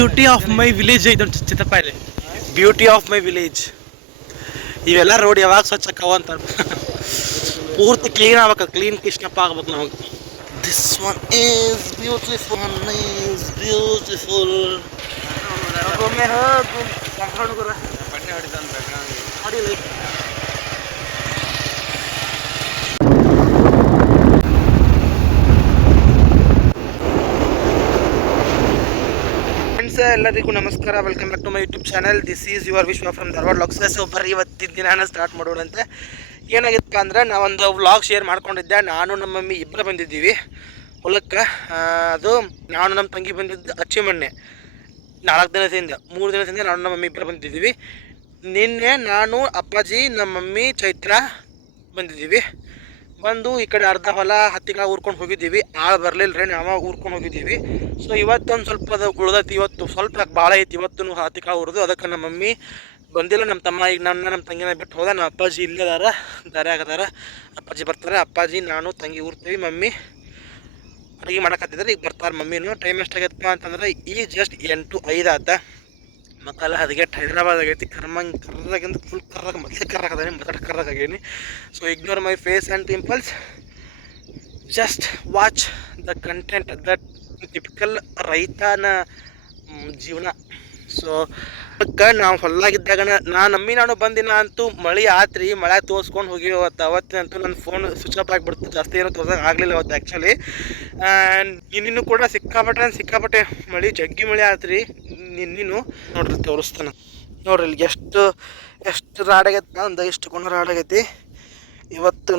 Beauty of my village ಇದೊಂದು ಚಿತ್ತಪ್ಪ ಇಲ್ಲಿ. Beauty of my village. ಇವೆಲ್ಲ ರೋಡ್ ಯಾವಾಗ ಸ್ವಚ್ಛ ಆಕಾವ ಅಂತ ಪೂರ್ತಿ ಕ್ಲೀನ್ ಆಗ್ಬೇಕು, ಕ್ಲೀನ್ ಕೃಷ್ಣಪ್ಪ ಆಗ್ಬೇಕು ನಮಗೆ. This one is beautiful, is beautiful. ಎಲ್ಲರಿಗೂ ನಮಸ್ಕಾರ, welcome back to my YouTube channel. This is your Vishwa from Dharwad vlogs. So ಬರ್ರಿ ಇವತ್ತಿನ ದಿನ ಸ್ಟಾರ್ಟ್ ಮಾಡೋಣಂತೆ. ಏನಾಗಿತ್ತು ಅಂದ್ರೆ ನಾವೊಂದು ವ್ಲಾಗ್ ಶೇರ್ ಮಾಡ್ಕೊಂಡಿದ್ದೆ. ನಾನು ನಮ್ಮ ಮಮ್ಮಿ ಇಬ್ಬರು ಬಂದಿದ್ದೀವಿ ಹೊಲಕ್ಕೆ. ಅದು ನಾನು ನಮ್ಮ ತಂಗಿ ಬಂದಿದ್ದು ಅಚ್ಚಿ ಮೊನ್ನೆ 4 ದಿನದಿಂದ 3 ದಿನದಿಂದ ನಾನು ನಮ್ಮ ಮಮ್ಮಿ ಇಬ್ಬರು ಬಂದಿದ್ದೀವಿ. ನಿನ್ನೆ ನಾನು ಅಪ್ಪಾಜಿ ನಮ್ಮ ಮಮ್ಮಿ ಚೈತ್ರ ಬಂದಿದ್ದೀವಿ. ಬಂದು ಈ ಕಡೆ ಅರ್ಧ ಹೊಲ ಹತ್ತಿಗಳ ಊರ್ಕೊಂಡು ಹೋಗಿದ್ದೀವಿ. ಆಳು ಬರಲಿಲ್ಲ ರೀ, ನಾವು ಊರ್ಕೊಂಡು ಹೋಗಿದ್ದೀವಿ. ಸೊ ಇವತ್ತೊಂದು ಸ್ವಲ್ಪ ಅದು ಉಳ್ದೈತಿ. ಇವತ್ತು ಸ್ವಲ್ಪ ಭಾಳ ಐತಿ. ಇವತ್ತು ಹತ್ತಿಗಳ ಊರ್ದು, ಅದಕ್ಕೆ ನಮ್ಮ ಮಮ್ಮಿ ಬಂದಿಲ್ಲ. ನಮ್ಮ ತಮ್ಮ ಈಗ ನಮ್ಮ ತಂಗಿನ ಬಿಟ್ಟು ಹೋದ. ನಮ್ಮ ಅಪ್ಪಾಜಿ ಇಲ್ಲೇ ದಾರೆ ಆಗದಾರ. ಅಪ್ಪಾಜಿ ಬರ್ತಾರೆ. ಅಪ್ಪಾಜಿ ನಾನು ತಂಗಿ ಊರ್ತೀವಿ. ಮಮ್ಮಿ ಅಡುಗೆ ಮಾಡಕತ್ತಿದ್ರೆ ಈಗ ಬರ್ತಾರೆ ಮಮ್ಮಿನೂ. ಟೈಮ್ ಎಷ್ಟಾಗೈತಪ್ಪ ಅಂತಂದ್ರೆ ಈಗ ಜಸ್ಟ್ 8:05 ಆತ. ಮಕ್ಕಳೆಲ್ಲ ಹದಗೆಟ್ಟು ಹೈದ್ರಾಬಾದ್ ಆಗೈತಿ. ಕರ್ರಾಗಿಂದ ಫುಲ್ ಕರ್ರಾಗ ಮೊದಲೇ ಕರ್ರಾಗದಾನೆ, ಕರ್ರಾಗೇನಿ. So ignore my face and pimples. Just watch the content. That typical ರೈತನ ಜೀವನ. ಸೊ ಅದಕ್ಕೆ ನಾವು ಹೊಲ್ಲಾಗಿದ್ದಾಗ ನಾನು ಬಂದಿನ ಅಂತೂ ಮಳೆ ಆತ್ರಿ. ಮಳೆ ತೋರಿಸ್ಕೊಂಡು ಹೋಗಿ ಅವತ್ತಿನಂತೂ ನನ್ನ ಫೋನ್ ಸ್ವಿಚ್ ಆಫ್ ಆಗಿಬಿಡ್ತು. ಜಾಸ್ತಿ ಏನೋ ತೋರ್ಸೋಕೆ ಆಗಲಿಲ್ಲ ಅವತ್ತು ಆ್ಯಕ್ಚುಲಿ. ಇನ್ನೂ ಕೂಡ ಸಿಕ್ಕಾಪಟ್ಟೆ ಮಳೆ, ಜಗ್ಗಿ ಮಳೆ ಆತ್ರಿ ನಿನ್ನೂ. ನೋಡ್ರಿ ತೋರಿಸ್ತಾನೆ ನೋಡ್ರಿ ಇಲ್ಲಿ ಎಷ್ಟು ರಾಡಾಗೈತೆ ಅಂದ್ರೆ ಇಷ್ಟು ಕೊಂಡ ರಾಡಾಗೈತಿ ಇವತ್ತು.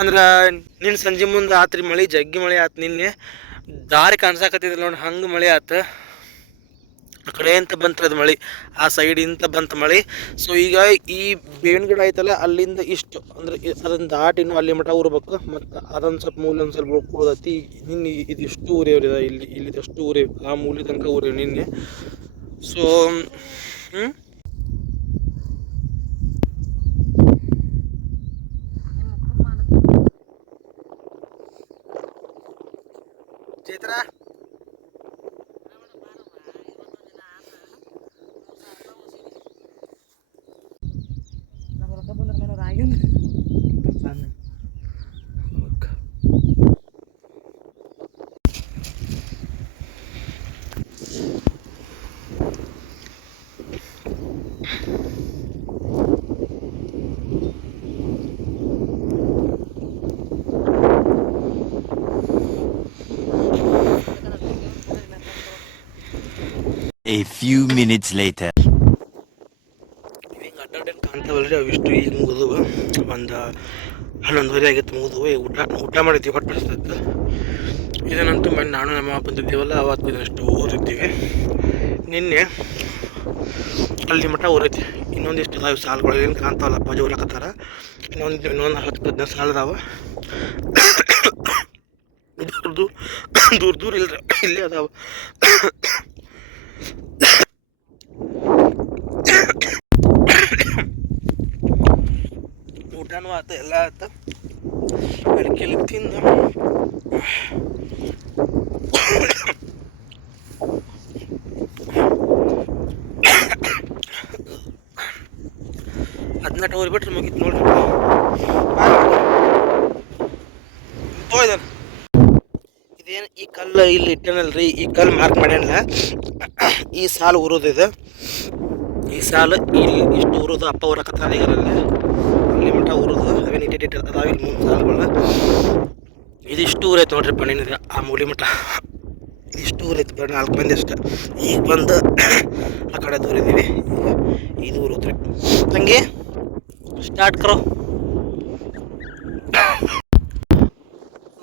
ಅಂದ್ರೆ ನಿನ್ನ ಸಂಜೆ ಮುಂದೆ ಆತ್ರಿ ಮಳೆ, ಜಗ್ಗಿ ಮಳೆ ಆತು. ನಿನ್ನೆ ದಾರಿ ಕಾಣಿಸಾಕತ್ತಿದ್ದಿಲ್ಲ ನೋಡಿ, ಹಂಗೆ ಮಳೆ ಆತು. ಆ ಕಡೆ ಅಂತ ಬಂತು ಅದು ಮಳೆ, ಆ ಸೈಡ್ ಇಂತ ಬಂತು ಮಳೆ. ಸೊ ಈಗ ಈ ಬೇವಿನ ಗಿಡ ಐತಲ್ಲ, ಅಲ್ಲಿಂದ ಇಷ್ಟು ಅಂದರೆ ಅದನ್ನು ದಾಟಿ ಇನ್ನೂ ಅಲ್ಲಿ ಮಠ ಊರ್ಬೇಕು. ಮತ್ತು ಅದೊಂದು ಸ್ವಲ್ಪ ಮೂಲೆ ಒಂದು ಸ್ವಲ್ಪ ಉಳ್ದೈತಿ. ನಿನ್ನೆ ಇದಿಷ್ಟು ಊರೇವ್ರಿದ, ಇಲ್ಲಿದಷ್ಟು ಊರೇ, ಆ ಮೂಲೆ ತನಕ ಊರೇವ್ ನಿನ್ನೆ. So Chaitra A few minutes later. ಹಿಂಗೆ ಅಡ್ಡಾಡಿ ಕಾಣ್ತಾವಲ್ರಿ, ಅವಿಷ್ಟು ಈಗ ಮುಗಿದವು. ಒಂದು 11:30 ಆಗಿತ್ತು ಮುಗಿದವು. ಊಟ ಮಾಡಿದ್ದೀವಿ, ಹೊಟ್ಟೆ ಹಸಿತೈತೆ. ಇದನ್ನಂತೂ ನಾನು ನಮ್ಮ ಬಂದಿದ್ದೀವಲ್ಲ, ಅವತ್ತು ಇದಷ್ಟು ಊರಿದ್ದೀವಿ. ನಿನ್ನೆ ಅಲ್ಲಿ ಮಠ ಊರೈತಿ. ಇನ್ನೊಂದಿಷ್ಟು ಅದಾವೆ ಸಾಲುಗಳು, ಏನು ಕಾಣ್ತಾವಲ್ಲ, ಅಪ್ಪಾಜಿ ಊರಾಕತ್ತಾರ. ಇನ್ನೊಂದು 10-15 ಸಾಲು ಅದಾವ. ದೂರ ಇಲ್ರಿ, ಇಲ್ಲೇ ಅದಾವ. ಊಟನೂ ಆಯ್ತು, ಎಲ್ಲ ಆಯ್ತು. ಅಡಿಕೆ ತಿಂದು ಹದಿನೆಂಟು ಊರಿ ಬಿಟ್ರೆ ಮುಗಿತು ನೋಡ್ರಿ. ಇದೇನು ಈ ಕಲ್ಲು ಇಲ್ಲಿ ಇಟ್ಟನಲ್ರಿ, ಈ ಕಲ್ಲು ಮಾರ್ಕ್ ಮಾಡ್ಯಾನಲ್ಲ, ಈ ಸಾಲು ಊರೋದಿದೆ. ಈ ಸಾಲು ಇಲ್ಲಿ ಇಷ್ಟು ಊರೋದು. ಅಪ್ಪ ಊರಕತ್ತಾರ ಈಗ ಅಲ್ಲಿ ಮಠ ಊರೋದು. ಅವೇನು ಇಟ್ಟಿಟ್ಟು ಅದಾವ ಇಲ್ಲಿ 3 ಸಾಲುಗಳು. ಇದಿಷ್ಟು ಊರೈತೆ ನೋಡ್ರಿ ಪಣ್ಣಿನಿದೆ, ಆ ಮೂಲಿ ಮಠ ಇದಿಷ್ಟು ಊರೈತೆ. ಬರೀ 4 ಮಂದಿ ಅಷ್ಟೆ. ಈಗ ಬಂದು ಆ ಕಡೆ ದೂರಿದ್ದೀವಿ. ಇದು ಊರೋದ್ರಿ. ಹಂಗೆ ಸ್ಟಾರ್ಟ್ ಕರೋ.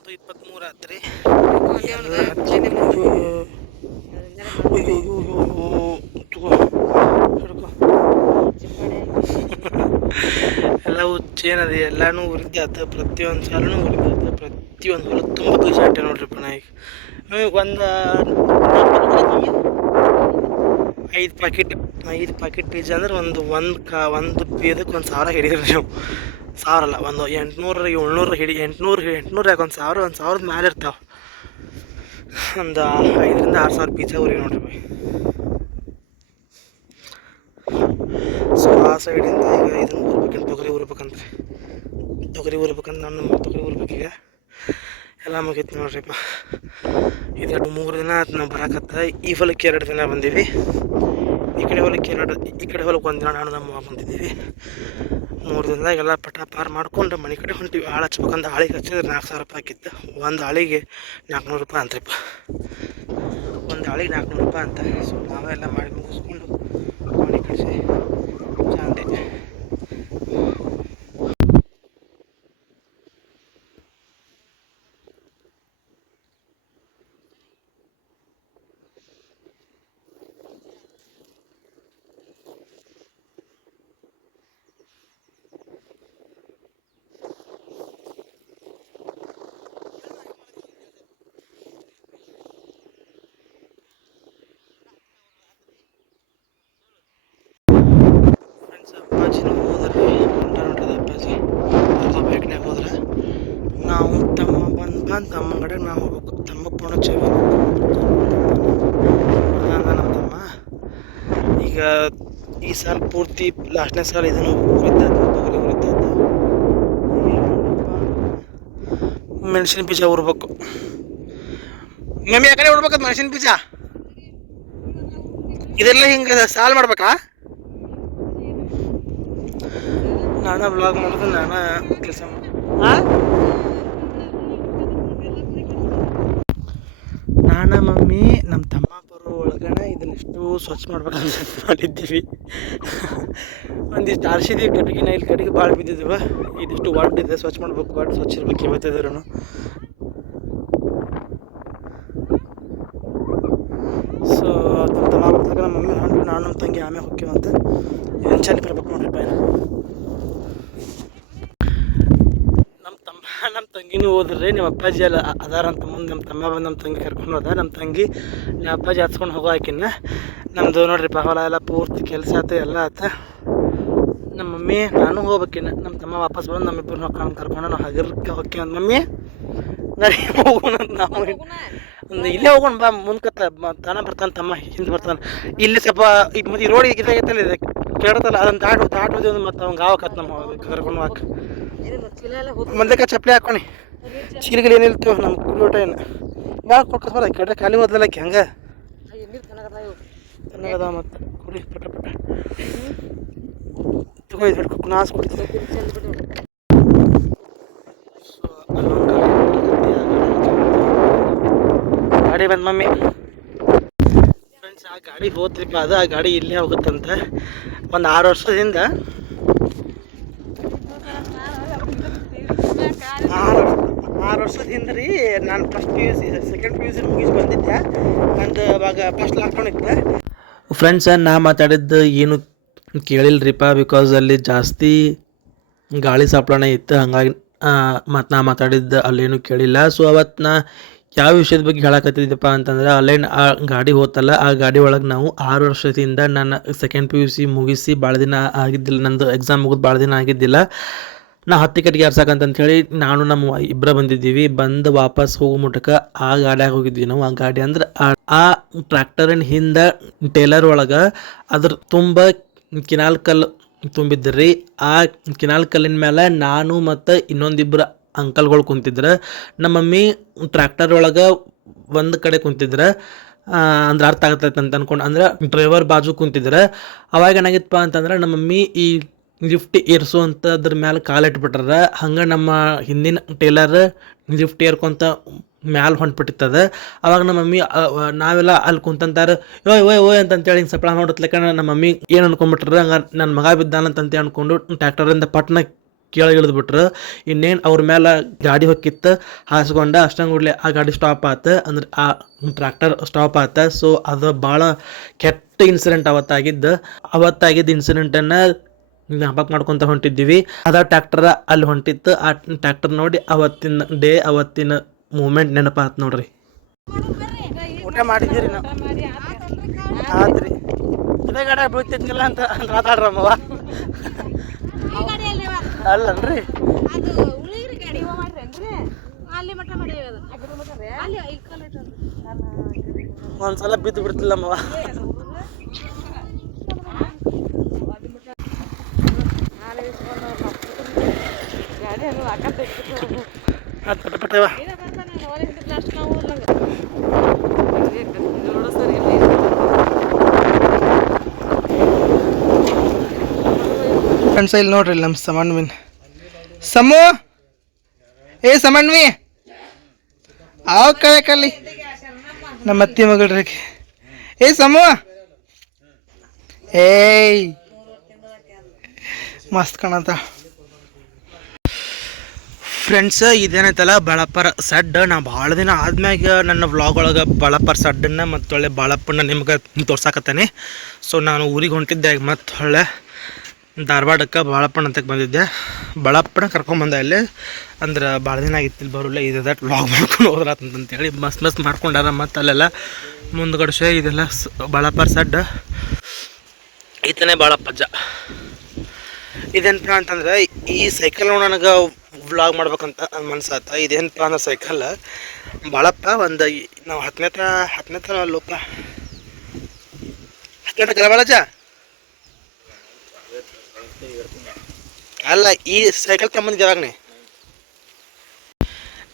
23 ಆತ್ರಿ. ಎಲ್ಲ ಹುಚ್ಚೇನದ, ಎಲ್ಲನೂ ಉರಿದಾತ. ಪ್ರತಿಯೊಂದು ಸಾಲೂ ಉರಿದಾತ. ಪ್ರತಿಯೊಂದು ಹೊಲ ತುಂಬ ಖುಷಿ ಆಟ ನೋಡ್ರಿಪ್ಪ. ನಮಗೆ ಒಂದು 5 ಪ್ಯಾಕೆಟ್ ಬೀಜ ಅಂದ್ರೆ ಒಂದು ಬೀಜಕ್ಕೆ 1,000 ಹಿಡಿದ್ರಿ ನೀವು. 1000 ಅಲ್ಲ, ಒಂದು 800 700 ಹಿಡಿ. 800 ಯಾಕೆ 1,000 1,000 ಮೇಲೆ ಇರ್ತಾವೆ. ಒಂದು 5,000 to 6,000 ಪೀಸ ಊರಿ ನೋಡ್ರಿ ಬೈ. ಸೊ ಆ ಸೈಡಿಂದ ಈಗ ಇದನ್ನು ಊರ್ಬೇಕಂತ ತೊಗರಿ ಊರ್ಬೇಕಂತ ನಾನು ತೊಗರಿ ಊರ್ಬೇಕೀಗ. ಎಲ್ಲ ಮುಗೀತು ನೋಡ್ರಿಪ್ಪ. ಇದು 2-3 ದಿನ ಆಯ್ತು ನಾವು ಬರಾಕತ್ತ. ಈ ಹೊಲಕ್ಕೆ 2 ದಿನ ಬಂದೀವಿ, ಈ ಕಡೆ ಹೊಲಕ್ಕೆ 1 ದಿನ ನಾನು ನಮ್ಮ ಬಂದಿದ್ದೀವಿ. 3 ದಿನದಾಗೆಲ್ಲ ಪಟ ಪಾರು ಮಾಡ್ಕೊಂಡು ಮನೆ ಕಡೆ ಹೊಂಟಿವಿ. ಆಳು ಹಚ್ಬೇಕಂತ ಆಳಿಗೆ ಹಚ್ಚಿದ್ರೆ 4,000 ರೂಪಾಯಿ ಆಗಿತ್ತು. ಒಂದು ಆಳಿಗೆ 400 ರೂಪಾಯಿ ಅಂತ್ರಿಪ್ಪ, ಒಂದು ಆಳಿಗೆ 400 ರೂಪಾಯಿ ಅಂತ. ಸೊ ನಾವೆಲ್ಲ ಮಾಡಿ ಮುಗಿಸ್ಕೊಂಡು ಮನೆ ಕಳಿಸಿ ಚಾಂಡೆ. ಅಪ್ಪಾಜಿನೂ ಹೋದ್ರಿ, ನೋಡ್ರಿ ಅಪ್ಪಾಜಿ ಬೈಕ್ನಾಗ ಹೋದ್ರೆ. ನಾವು ತಮ್ಮ ಕಡೆ ನಾವು ಹೋಗ್ಬೇಕು. ತಮ್ಮ ಪೂರ್ಣ ಚೇವ ನಮ್ಮ ತಮ್ಮ. ಈಗ ಈ ಸಾಲ ಪೂರ್ತಿ ಲಾಸ್ಟ್ನೇ ಸಾಲ ಇದನ್ನು ಉರಿತೈತೆ, ತೊಗರಿ ಉರಿತೈತೆ. ಮೆಣಸಿನ ಬೀಜ ಉರ್ಬೇಕು. ಮಮ್ಮಿ ಆ ಕಡೆ ಉಡ್ಬೇಕದು ಮೆಣಸಿನ ಬೀಜ. ಇದೆಲ್ಲ ಹಿಂಗೆ ಸಾಲ ಮಾಡ್ಬೇಕಾ? ನಾನಾ ಬ್ಲಾಗ್ ಮಾಡೋದು, ನಾನಾ ಕೆಲಸ ಮಾಡೋದು. ನಾನಾ ಮಮ್ಮಿ ನಮ್ಮ ತಮ್ಮ ಬರೋ ಒಳಗಡೆ ಇದನ್ನೆಷ್ಟು ಸ್ವಚ್ಛ ಮಾಡ್ಬೇಕಂತ ಮಾಡಿದ್ದೀವಿ. ಒಂದಿಷ್ಟು ಆರಿಸಿದ್ದೀವಿ ಕಟ್ಟಿಗೆನ, ಇಲ್ಲಿ ಕಟ್ಟಿಗೆ ಭಾಳ ಬಿದ್ದಿದ್ದೀವ. ಇದಿಷ್ಟು ಒಡ್ಡಿದೆ, ಸ್ವಚ್ಛ ಮಾಡ್ಬೇಕು. ಒಟ್ಟು ಸ್ವಚ್ಛ ಇರ್ಬೇಕು ಇವತ್ತಿದ್ರು. ಸೊ ನಮ್ಮ ತಮ್ಮ ಬರ್ತಾಗ ನಮ್ಮ ಮಮ್ಮಿ ಹೊಂಟು, ನಾನು ನಮ್ಮ ತಂಗಿ ಆಮೇಲೆ ಹೋಗ್ತೀವಂತ. ಇದನ್ನು ಚೆಲ್ಲಿ ಬರ್ಬೇಕು ನೋಡ್ರಿ ಬಾಯ್. ನಮ್ಮ ತಂಗಿನೂ ಹೋದ್ರೆ ನಿಮ್ಮ ಅಪ್ಪಾಜಿ ಎಲ್ಲ ಅದಾರಂತ. ಮುಂದೆ ನಮ್ಮ ತಮ್ಮ ಬಂದು ನಮ್ಮ ತಂಗಿ ಕರ್ಕೊಂಡು ಹೋದ. ನಮ್ಮ ತಂಗಿ ನಮ್ಮ ಅಪ್ಪಾಜಿ ಹಚ್ಕೊಂಡು ಹೋಗೋ ಆಕಿನ್ನ. ನಮ್ಮದು ನೋಡ್ರಿ ಹೊಲ ಎಲ್ಲ ಪೂರ್ತಿ ಕೆಲಸ ಆಯ್ತು, ಎಲ್ಲ ಆಯ್ತು. ನಮ್ಮ ಮಮ್ಮಿ ನಾನು ಹೋಗ್ಬೇಕಿನ್ನ. ನಮ್ಮ ತಮ್ಮ ವಾಪಸ್ ಬಂದು ನಮ್ಮಿಬ್ಬರು ಮಕ್ಕಳನ್ನ ಕರ್ಕೊಂಡು ನಾವು ಹಗರಕ್ಕೆ ಹೋಗ್ತೀವಿ ಅಂತ. ಮಮ್ಮಿ ನಡಿ ಹೋಗೋಣ, ನಾವು ಒಂದು ಇಲ್ಲೇ ಹೋಗೋಣ ಬಾ. ಮುಂದ್ಕತ್ತ ತಾನ ಬರ್ತಾನೆ ತಮ್ಮ, ಹಿಂದೆ ಬರ್ತಾನೆ. ಇಲ್ಲಿ ಸ್ವಲ್ಪ ಈಗ ಮತ್ತೆ ಈ ರೋಡ್ ಇದಾಗೈತಲ್ಲ, ಇದೆ ಕೇಳ್ತಲ್ಲ, ಅದನ್ನು ದಾಟೋದು ಮತ್ತು ಅವ್ನು ಗಾವಕತ್ ನಮ್ಮ ಕರ್ಕೊಂಡು ಹೋಗಕ್ಕೆ. ಮೊದಲಕ್ಕೆ ಚಪ್ಪಲಿ ಹಾಕ್ಕೊಣಿ, ಚೀಲಗಳು ಏನಿಲ್ತೇವೆ ನಮ್ಮ ಕುಡಿಯೋಟ ಏನು ಯಾಕೆ ಕೊಡ್ಕೋಸ್ಬಾರ. ಕಡೆ ಖಾಲಿ ಹೋದ್ಲಕ್ಕೆ ಹೆಂಗೆ ಚೆನ್ನಾಗದ. ಮತ್ತು ಕುಡಿ ಪಟ ಪಟ ತಗೋಯ್ದು ಹಿಡ್ಕೊ, ನಾಸ್ ಕುಡಿತೀವಿ. ಗಾಡಿ ಬಂದು ಮಮ್ಮಿ ಫ್ರೆಂಡ್ಸ್, ಆ ಗಾಡಿ ಹೋದ್ರಿಪ್ಪ. ಅದು ಆ ಗಾಡಿ ಇಲ್ಲೇ ಹೋಗುತ್ತಂತೆ. ಒಂದು 6 ವರ್ಷದಿಂದ 6 ವರ್ಷದಿಂದ ರೀ. ನಾನು ಫಸ್ಟ್ PUC ಸೆಕೆಂಡ್ PUC ಮುಗಿಸಿ ಬಂದಿದ್ದೆ. ನಂದು ಅವಾಗ ಫಸ್ಟ್ ಲಾಕ್ಡೌನ್ ಇತ್ತು. ಫ್ರೆಂಡ್ಸ್, ನಾ ಮಾತಾಡಿದ್ದು ಏನು ಕೇಳಿಲ್ರಿಪ್ಪ, ಬಿಕಾಸ್ ಅಲ್ಲಿ ಜಾಸ್ತಿ ಗಾಳಿ ಸಪ್ಲೈ ಇತ್ತು. ಹಂಗಾಗಿ ಮತ್ತು ನಾ ಮಾತಾಡಿದ್ದು ಅಲ್ಲೇನು ಕೇಳಿಲ್ಲ. ಸೊ ಅವತ್ತು ನಾ ಯಾವ ವಿಷಯದ ಬಗ್ಗೆ ಹೇಳಕತ್ತಿದ್ದಪ್ಪ ಅಂತಂದ್ರೆ, ಅಲ್ಲೇನು ಆ ಗಾಡಿ ಹೋತಲ್ಲ, ಆ ಗಾಡಿ ಒಳಗೆ ನಾವು 6 ವರ್ಷದಿಂದ ನಾನು ಸೆಕೆಂಡ್ PUC ಮುಗಿಸಿ ಭಾಳ ದಿನ ಆಗಿದ್ದಿಲ್ಲ. ನಂದು ಎಕ್ಸಾಮ್ ಮುಗಿದು ಭಾಳ ದಿನ ಆಗಿದ್ದಿಲ್ಲ. ನಾ 10 ಕಟ್ಟಿಗೆ ಹೇಳಿ ನಾನು ನಮ್ಮ ಇಬ್ಬರ ಬಂದಿದ್ದೀವಿ. ಬಂದು ವಾಪಸ್ ಹೋಗೋ ಮುಟಕ ಆ ಗಾಡಿಯಾಗ ಹೋಗಿದ್ವಿ ನಾವು. ಆ ಗಾಡಿ ಅಂದ್ರೆ ಆ ಟ್ರ್ಯಾಕ್ಟರಿನ ಹಿಂದೆ ಟೇಲರ್ ಒಳಗೆ ಅದ್ರ ತುಂಬ ಕಿನಾಲ್ ಕಲ್ಲು ತುಂಬಿದ್ರಿ. ಆ ಕಿನಾಲ್ ಕಲ್ಲಿನ ಮೇಲೆ ನಾನು ಮತ್ತು ಇನ್ನೊಂದಿಬ್ಬರು ಅಂಕಲ್ಗಳು ಕುಂತಿದ್ರು. ನಮ್ಮ ಮಮ್ಮಿ ಟ್ರ್ಯಾಕ್ಟರ್ ಒಳಗೆ ಒಂದು ಕಡೆ ಕುಂತಿದ್ರೆ, ಅಂದ್ರೆ ಅರ್ಥ ಆಗ್ತೈತೆ ಅಂತ ಅನ್ಕೊಂಡು, ಅಂದ್ರೆ ಡ್ರೈವರ್ ಬಾಜು ಕುಂತಿದ್ರೆ. ಅವಾಗ ಏನಾಗಿತ್ತಪ್ಪ ಅಂತಂದ್ರೆ, ನಮ್ಮ ಮಮ್ಮಿ ಈ ಲಿಫ್ಟ್ ಏರ್ಸುವಂಥದ್ರ ಮೇಲೆ ಕಾಲಿಟ್ಬಿಟ್ರ. ಹಂಗೆ ನಮ್ಮ ಹಿಂದಿನ ಟೇಲರ್ ಲಿಫ್ಟ್ ಏರ್ಕೊಂತ ಮ್ಯಾಲೆ ಹೊಂಟ್ಬಿಟ್ಟಿತ್ತದ. ಅವಾಗ ನಮ್ಮ ಮಮ್ಮಿ ನಾವೆಲ್ಲ ಅಲ್ಲಿ ಕುಂತಂತಾರೆ ಓಯ್ ಅಂತಂತೇಳಿ ಹಿಂಗೆ ಸಪ್ಳ ನೋಡತ್ಲಕ್ಕ ನಮ್ಮ ಮಮ್ಮಿ ಏನು ಅನ್ಕೊಂಡ್ಬಿಟ್ರ, ಹಂಗೆ ನನ್ನ ಮಗ ಬಿದ್ದಾನಂತಂತ ಅಂದ್ಕೊಂಡು ಟ್ರ್ಯಾಕ್ಟರಿಂದ ಪಟ್ನ ಕೆಳಗೆ ಇಳಿದ್ಬಿಟ್ರು. ಇನ್ನೇನು ಅವ್ರ ಮೇಲೆ ಗಾಡಿ ಹೊಕ್ಕಿತ್ತು, ಹಾಸ್ಕೊಂಡ ಅಷ್ಟಂಗುಡ್ಲೆ ಆ ಗಾಡಿ ಸ್ಟಾಪ್ ಆಯ್ತು. ಅಂದ್ರೆ ಆ ಟ್ರ್ಯಾಕ್ಟರ್ ಸ್ಟಾಪ್ ಆಯ್ತು. ಸೊ ಅದು ಭಾಳ ಕೆಟ್ಟ ಇನ್ಸಿಡೆಂಟ್ ಅವತ್ತಾಗಿದ್ದ ಇನ್ಸಿಡೆಂಟನ್ನು ಜ್ಞಾಪಕ ಮಾಡ್ಕೊತ ಹೊಂಟಿದ್ದೀವಿ. ಅದ ಟ್ರ್ಯಾಕ್ಟರ್ ಅಲ್ಲಿ ಹೊಂಟಿತ್ತು. ಆ ಟ್ರ್ಯಾಕ್ಟರ್ ನೋಡಿ ಅವತ್ತಿನ ಮೂಮೆಂಟ್ ನೆನಪಾತ್ ನೋಡ್ರಿ. ಊಟ ಮಾಡಿದ್ದೀರಿ ನಾವು ಆದ್ರಿ. ಇದೇ ಗಾಡಿ ಬೀಳ್ತಿದ್ನಿಲ್ಲ ಅಂತ ಮಾತಾಡ್ರಮ್ಮವ ಅಲ್ಲನ್ರಿ. ಒಂದ್ಸಲ ಬಿದ್ದು ಬಿಡ್ತಿಲ್ಲ ನಮ್ಮವ. ಪಟಪಟವ ಫ್ರೆಂಡ್ಸ, ಇಲ್ಲಿ ನೋಡ್ರಿ ನಮ್ಮ ಸಮನ್ವಿನ್ ಸಮು ಏ ಸಮನ್ವಿ ಅವ್ ಕಲಿ ನಮ್ಮ ಅತ್ತಿ ಮಗಳ್ರಿ ಏ ಸಮು ಏಯ್ ಮಸ್ತ್ ಕಾಣತ್ತ. ಫ್ರೆಂಡ್ಸ್, ಇದೇನೈತಲ್ಲ ಬಾಳಪ್ಪರ ಸಡ್, ನಾ ಭಾಳ ದಿನ ಆದ್ಮ್ಯಾಗ ನನ್ನ ವ್ಲಾಗ್ ಒಳಗೆ ಬಾಳಪ್ಪರ ಸಡ್ಡನ್ನು ಮತ್ತು ಒಳ್ಳೆ ಬಾಳಪ್ಪನ ನಿಮ್ಗೆ ತೋರ್ಸಾಕತ್ತೇನೆ. ಸೊ ನಾನು ಊರಿಗೆ ಹೊಂಟಿದ್ದೆ, ಮತ್ತು ಹೊಳ್ಳೆ ಧಾರವಾಡಕ್ಕೆ ಬಾಳಪ್ಪನ ಅಂತಕ್ಕೆ ಬಂದಿದ್ದೆ. ಬಾಳಪ್ಪನ ಕರ್ಕೊಂಬಂದೆ ಅಲ್ಲಿ, ಅಂದ್ರೆ ಭಾಳ ದಿನ ಆಗಿತ್ತು ಇಲ್ಲಿ ಬರೋಲ್ಲ, ಇದೆ ವ್ಲಾಗ್ ಮಾಡ್ಕೊಂಡು ಹೋದ್ರಾತಂತೇಳಿ ಮಸ್ತ್ ಮಾಡ್ಕೊಂಡಾರ. ಮತ್ತು ಅಲ್ಲೆಲ್ಲ ಮುಂದ್ಗಡೆ ಇದೆಲ್ಲ ಬಾಳಪ್ಪರ ಸಡ್, ಈತನೇ ಬಾಳಪ್ಪಜ್ಜ. ಇದೇನಪ್ಪ ಅಂತಂದ್ರೆ ಈ ಸೈಕಲ್ ನನಗೆ ವ್ಲಾಗ್ ಮಾಡ್ಬೇಕಂತ ಮನ್ಸಾತ. ಇದೇನಪ್ಪ ಅಂದ್ರೆ ಸೈಕಲ್ ಬಾಳಪ್ಪ ಒಂದು ನಾವು ಹತ್ತನೇ ತರ ಲೋಪ 10 ಬಾಳಜ್ಜ ಅಲ್ಲ, ಈ ಸೈಕಲ್ ತಗೊಂಬಂದಿದ್ದೆ ಯಾವಾಗನೇ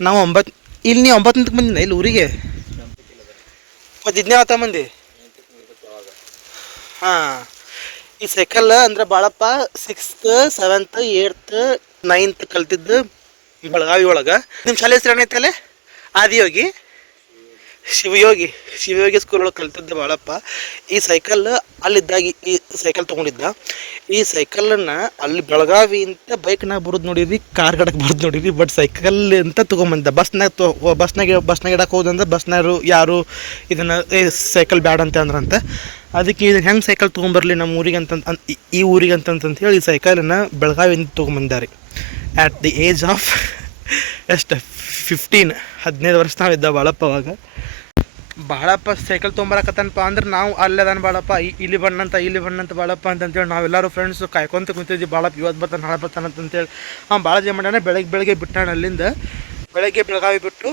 ನಾವು 9 ಇಲ್ಲಿ ನೀವು 9ಕ್ಕೆ ಬಂದಿದ್ದ ಇಲ್ಲಿ ಊರಿಗೆ. ಮತ್ತು ಇದನ್ನೇ ತಗೊಂಬಂದಿ. ಹಾಂ, ಈ ಸೈಕಲ್ ಅಂದ್ರೆ Balappa 6th 7th 8th 9th ಕಲ್ತಿದ್ದು ಬೆಳಗಾವಿ ಒಳಗೆ. ನಿಮ್ಮ ಶಾಲೆ ಹೆಸರು ಏನೈತಲ್ಲೇ? ಆದಿಯೋಗಿ ಶಿವಯೋಗಿ ಸ್ಕೂಲ್ ಒಳಗೆ ಕಲ್ತಿದ್ದೆ ಬಾಳಪ್ಪ. ಈ ಸೈಕಲ್ ಅಲ್ಲಿದ್ದಾಗ ಈ ಸೈಕಲ್ ತೊಗೊಂಡಿದ್ದ. ಈ ಸೈಕಲನ್ನು ಅಲ್ಲಿ ಬೆಳಗಾವಿಂತ ಬೈಕ್ನಾಗ ಬರೋದು ನೋಡಿದ್ವಿ, ಕಾರ್ ಗಡಕ್ಕೆ ಬರೋದು ನೋಡಿದ್ವಿ, ಬಟ್ ಸೈಕಲ್ ಅಂತ ತೊಗೊಂಬಂದ. ಬಸ್ನಾಗ ಇಡಕ್ಕೆ ಹೋದಂದ್ರೆ ಬಸ್ನಾರು ಯಾರು ಇದನ್ನು ಸೈಕಲ್ ಬ್ಯಾಡ ಅಂತ ಅಂದ್ರಂತೆ. ಅದಕ್ಕೆ ಇದನ್ನು ಹೆಂಗೆ ಸೈಕಲ್ ತೊಗೊಂಬರ್ಲಿ ನಮ್ಮ ಊರಿಗೆ ಈ ಊರಿಗೆ ಅಂತಂತ ಹೇಳಿ ಈ ಸೈಕಲನ್ನು ಬೆಳಗಾವಿಯಿಂದ ತೊಗೊಂಬಂದಾರೆ. ಆ್ಯಟ್ ದಿ ಏಜ್ ಆಫ್ ಎಷ್ಟು 15 ವರ್ಷ ನಾವಿದ್ದ ಬಾಳಪ್ಪ. ಅವಾಗ ಬಾಳಪ್ಪ ಸೈಕಲ್ ತೊಗೊಂಬರಕತ್ತನಪ್ಪ ಅಂದ್ರೆ ನಾವು ಅಲ್ಲೇದಾನ ಬಾಳಪ್ಪ, ಇಲ್ಲಿ ಬಣ್ಣಂತ ಬಾಳಪ್ಪ ಅಂತಂತೇಳಿ ನಾವೆಲ್ಲರೂ ಫ್ರೆಂಡ್ಸು ಕಾಯ್ಕೊಂತ ಕುಂತಿದ್ವಿ. ಬಾಳಪ್ಪ ಇವತ್ತು ಬರ್ತಾನೆ ನಾಳೆ ಬರ್ತಾನೆ ಅಂತಂತೇಳಿ ಭಾಳ ಜನ ಮಾಡ್ಯಾನ. ಬೆಳಗ್ಗೆ ಬಿಟ್ಟಾನ ಅಲ್ಲಿಂದ. ಬೆಳಗ್ಗೆ ಬೆಳಗಾವಿ ಬಿಟ್ಟು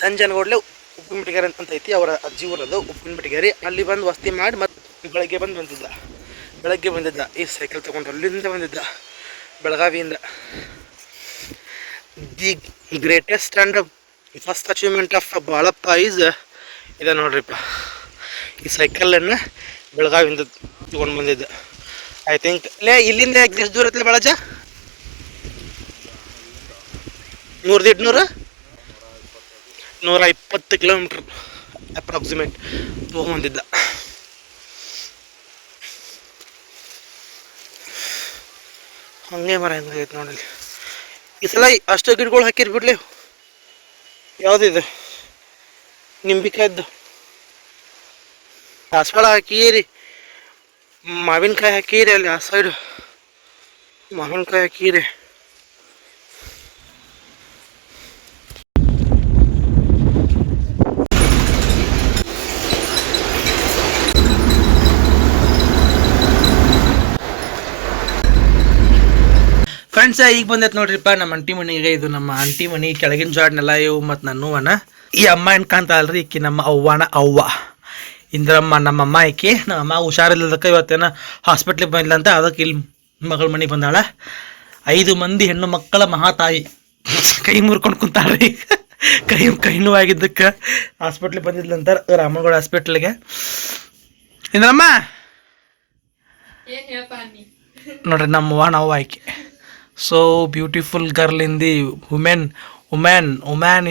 ಸಂಜೆ ಅನ್ಗೋಡ್ಲೆ ಉಪ್ಪಿನಪೇಟೆಗೆರೆ ಅಂತ ಐತಿ, ಅವರ ಅಜ್ಜಿ ಊರದು ಉಪ್ಪಿನಪೇಟೆಗೆರೆ. ಅಲ್ಲಿ ಬಂದು ವಸ್ತಿ ಮಾಡಿ ಮತ್ತು ಬೆಳಗ್ಗೆ ಬಂದಿದ್ದ ಈ ಸೈಕಲ್ ತೊಗೊಂಡು ಅಲ್ಲಿಂದ ಬಂದಿದ್ದ ಬೆಳಗಾವಿಯಿಂದ. The greatest and first achievement of Balappa is ಇದೆ ನೋಡ್ರಿಪ್ಪ. ಈ ಸೈಕಲನ್ನು ಬೆಳಗಾವಿಯಿಂದ ತೊಗೊಂಡು ಬಂದಿದ್ದ. ಐ ಥಿಂಕ್ ಇಲ್ಲಿಂದ ಎಷ್ಟು ದೂರ ಐತಲ್ಲ ಬಾಳಜ್ಜ? 120 ಕಿಲೋಮೀಟ್ರ್ ಅಪ್ರಾಕ್ಸಿಮೇಟ್ ತೊಗೊಂಬಂದಿದ್ದ. ಹಂಗೆ ಮರ ಹೆಂಗೈತೆ ನೋಡಲಿ. ಈ ಸಲ ಅಷ್ಟು ಗಿಡಗಳು ಹಾಕಿರ್ಬಿಡ್ಲಿ. ಯಾವುದಿದೆ? ನಿಂಬಿಕಾಯ್ದು ದಾಸವಾಳ ಹಾಕೀರಿ, ಮಾವಿನಕಾಯಿ ಹಾಕೀರಿ, ಅಲ್ಲಿ ಆ ಸೈಡು ಮಾವಿನಕಾಯಿ ಹಾಕೀರಿ. ಫ್ರೆಂಡ್ಸ, ಈಗ ಬಂದೈತೆ ನೋಡ್ರಿಪ್ಪ ನಮ್ಮ ಅಂಟಿ ಮನೆಗೆ. ಇದು ನಮ್ಮ ಅಂಟಿ ಮನೆ ಕೆಳಗಿನ ಜಾಡ್ನೆಲ್ಲ ಇವು ಮತ್ತು ನನ್ನೂವನ. ಈ ಅಮ್ಮ ಏನು ಕಾಣ್ತಾ ಅಲ್ರಿ, ಈಕಿ ನಮ್ಮ ಅವ್ವ ಇಂದ್ರಮ್ಮ. ನಮ್ಮಮ್ಮ ಈಕಿ. ನಮ್ಮಮ್ಮ ಹುಷಾರಿಲ್ಲದಕ್ಕೆ ಇವತ್ತೇನ ಹಾಸ್ಪಿಟ್ಲಿಗೆ ಬಂದಿಲ್ಲಂತ, ಅದಕ್ಕೆ ಇಲ್ಲಿ ಮಗಳ ಮನೆಗೆ ಬಂದಾಳ. 5 ಮಂದಿ ಹೆಣ್ಣು ಮಕ್ಕಳ ಮಹಾತಾಯಿ ಕೈ ಮುರ್ಕೊಂಡು ಕುಂತಾಳ್ರಿ. ಕೈ ನೋವಾಗಿದ್ದಕ್ಕೆ ಹಾಸ್ಪಿಟ್ಲಿಗೆ ಬಂದಿದ್ಲಂತ, ರಾಮನಗೌಡ ಹಾಸ್ಪಿಟ್ಲಿಗೆ. ಇಂದ್ರಮ್ಮ ನೋಡ್ರಿ ನಮ್ಮ ನಾವು ಆಯ್ಕೆ. So beautiful girl in the woman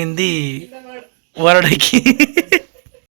in the world.